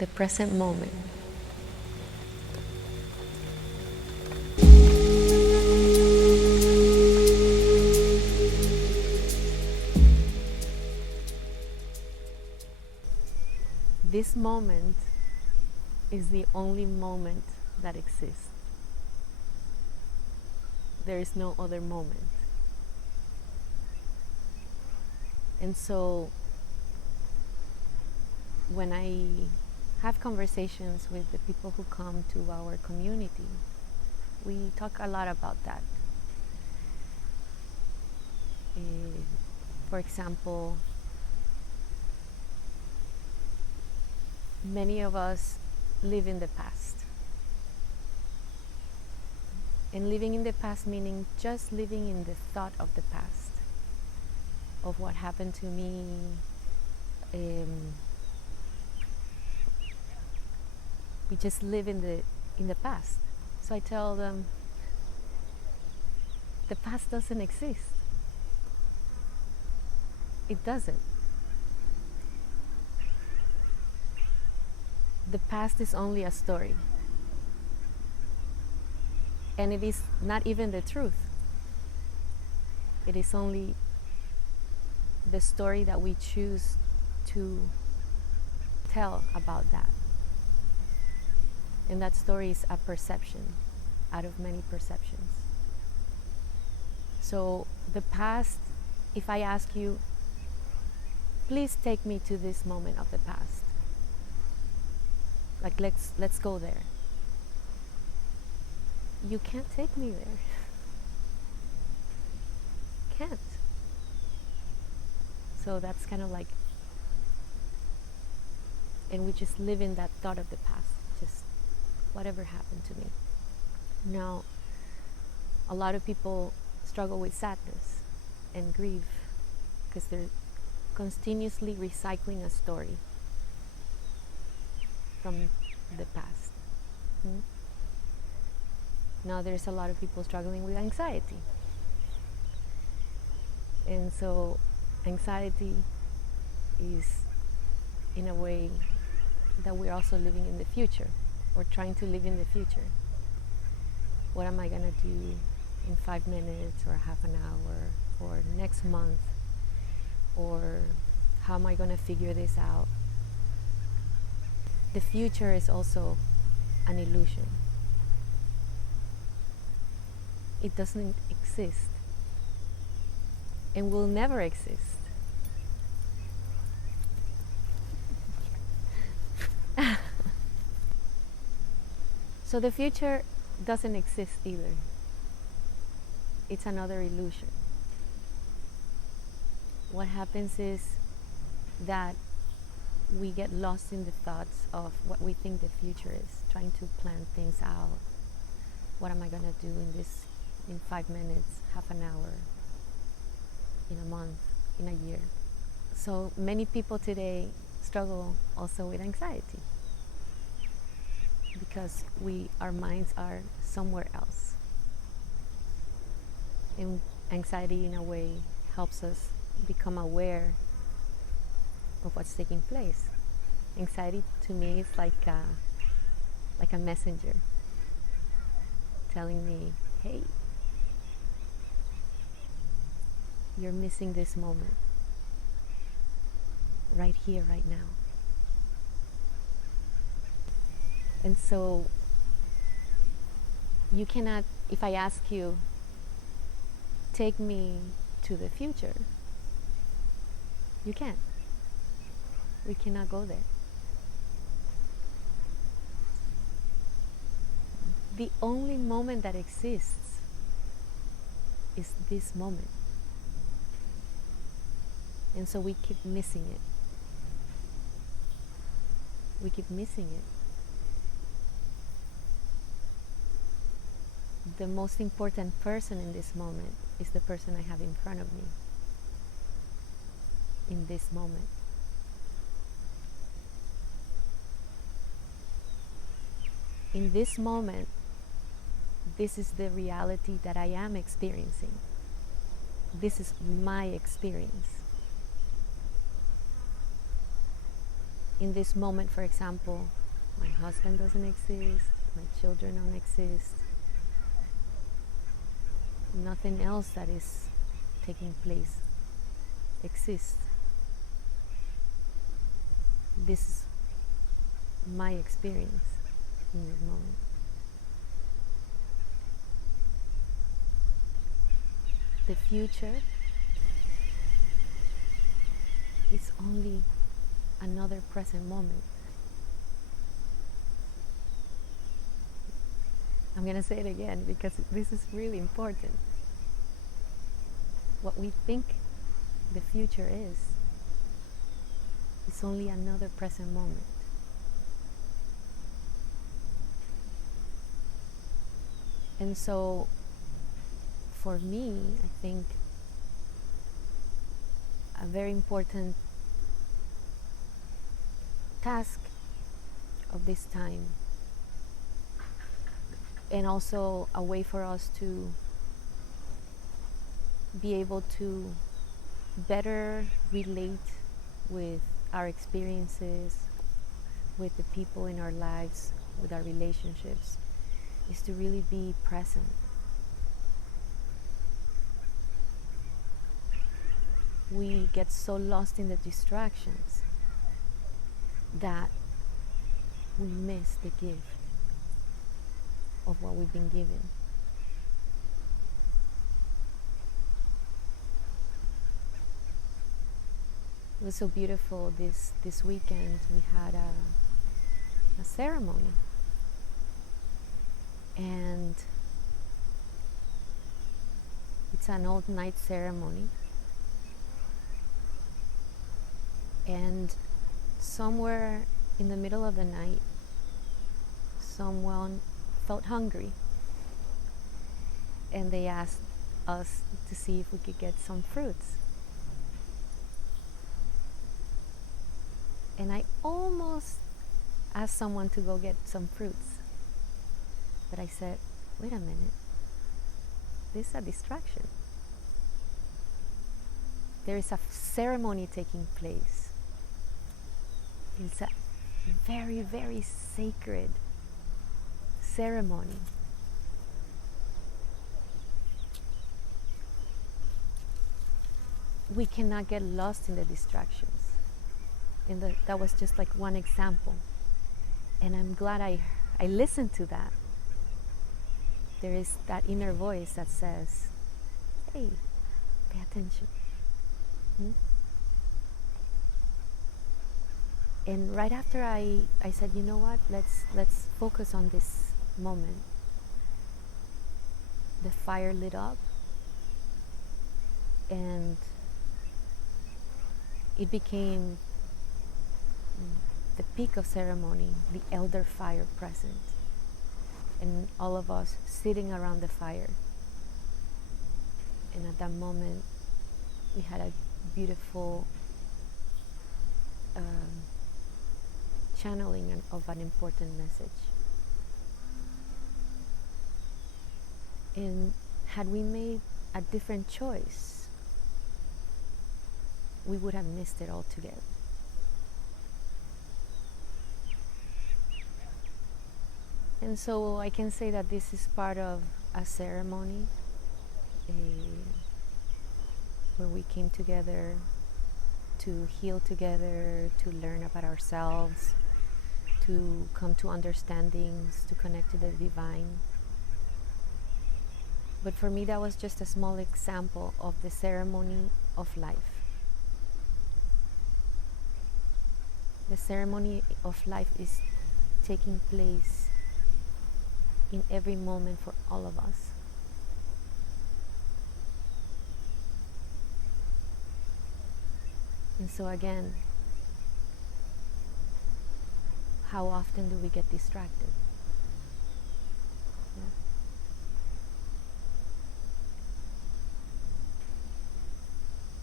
the present moment. This moment is the only moment that exists. There is no other moment. And so when I have conversations with the people who come to our community, we talk a lot about that. For example, many of us live in the past. And living in the past meaning just living in the thought of the past, of what happened to me. We just live in the past. So I tell them, the past doesn't exist. It doesn't. The past is only a story. And it is not even the truth. It is only the story that we choose to tell about that. And that story is a perception out of many perceptions. So the past, if I ask you, please take me to this moment of the past. Like let's go there. You can't take me there. Can't. So that's kind of like, and we just live in that thought of the past, just whatever happened to me. Now, a lot of people struggle with sadness and grief because they're continuously recycling a story from the past. Now there's a lot of people struggling with anxiety. And so anxiety is in a way that we're also living in the future, or trying to live in the future. What am I gonna do in 5 minutes or half an hour or next month? Or how am I gonna figure this out? The future is also an illusion. It doesn't exist and will never exist. So the future doesn't exist either. It's another illusion. What happens is that we get lost in the thoughts of what we think the future is, trying to plan things out. What am I gonna do in 5 minutes, half an hour, in a month, in a year? So many people today struggle also with anxiety because our minds are somewhere else. And anxiety in a way helps us become aware of what's taking place. Anxiety to me is like a messenger telling me, hey, you're missing this moment right here, right now. And so you cannot, if I ask you, take me to the future, you can't. We cannot go there. The only moment that exists is this moment. And so we keep missing it. We keep missing it. The most important person in this moment is the person I have in front of me. In this moment. In this moment, this is the reality that I am experiencing. This is my experience. in this moment, for example, my husband doesn't exist, my children don't exist, nothing else that is taking place exists. This is my experience in this moment. The future is only another present moment. I'm going to say it again because this is really important. What we think the future is only another present moment. And so for me, I think a very important task of this time, and also a way for us to be able to better relate with our experiences, with the people in our lives, with our relationships, is to really be present. We get so lost in the distractions that we miss the gift of what we've been given. It was so beautiful this weekend. We had a ceremony, and it's an old night ceremony, and somewhere in the middle of the night someone felt hungry, and they asked us to see if we could get some fruits. And I almost asked someone to go get some fruits, but I said, wait a minute, this is a distraction. There is a ceremony taking place. It's a very, very sacred ceremony. We cannot get lost in the distractions. That was just like one example. And I'm glad I listened to that. There is that inner voice that says, hey, pay attention. And right after I said, you know what, let's focus on this moment. The fire lit up, and it became the peak of ceremony, the elder fire present, and all of us sitting around the fire. And at that moment, we had a beautiful channeling of an important message. And had we made a different choice, we would have missed it altogether. And so I can say that this is part of a ceremony where we came together to heal together, to learn about ourselves, to come to understandings, to connect to the divine. But for me, that was just a small example of the ceremony of life. The ceremony of life is taking place in every moment for all of us. And so again, how often do we get distracted? Yeah.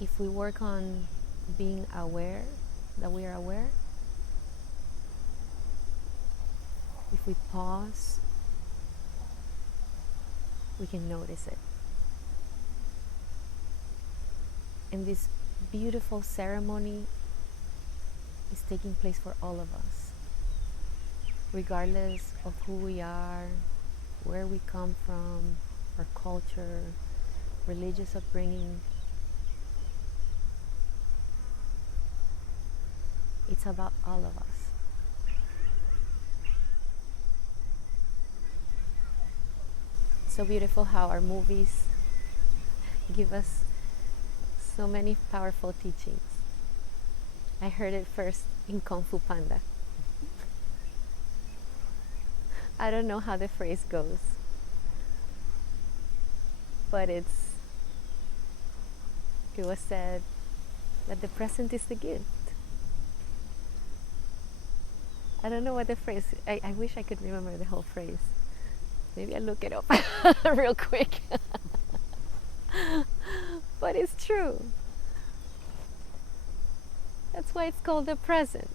If we work on being aware that we are aware, if we pause, we can notice it. And this beautiful ceremony is taking place for all of us, regardless of who we are, where we come from, our culture, religious upbringing. It's about all of us. So beautiful how our movies give us so many powerful teachings. I heard it first in Kung Fu Panda. I don't know how the phrase goes, but it was said that the present is the gift. I don't know what the phrase, I wish I could remember the whole phrase. Maybe I'll look it up real quick. But it's true. That's why it's called the present.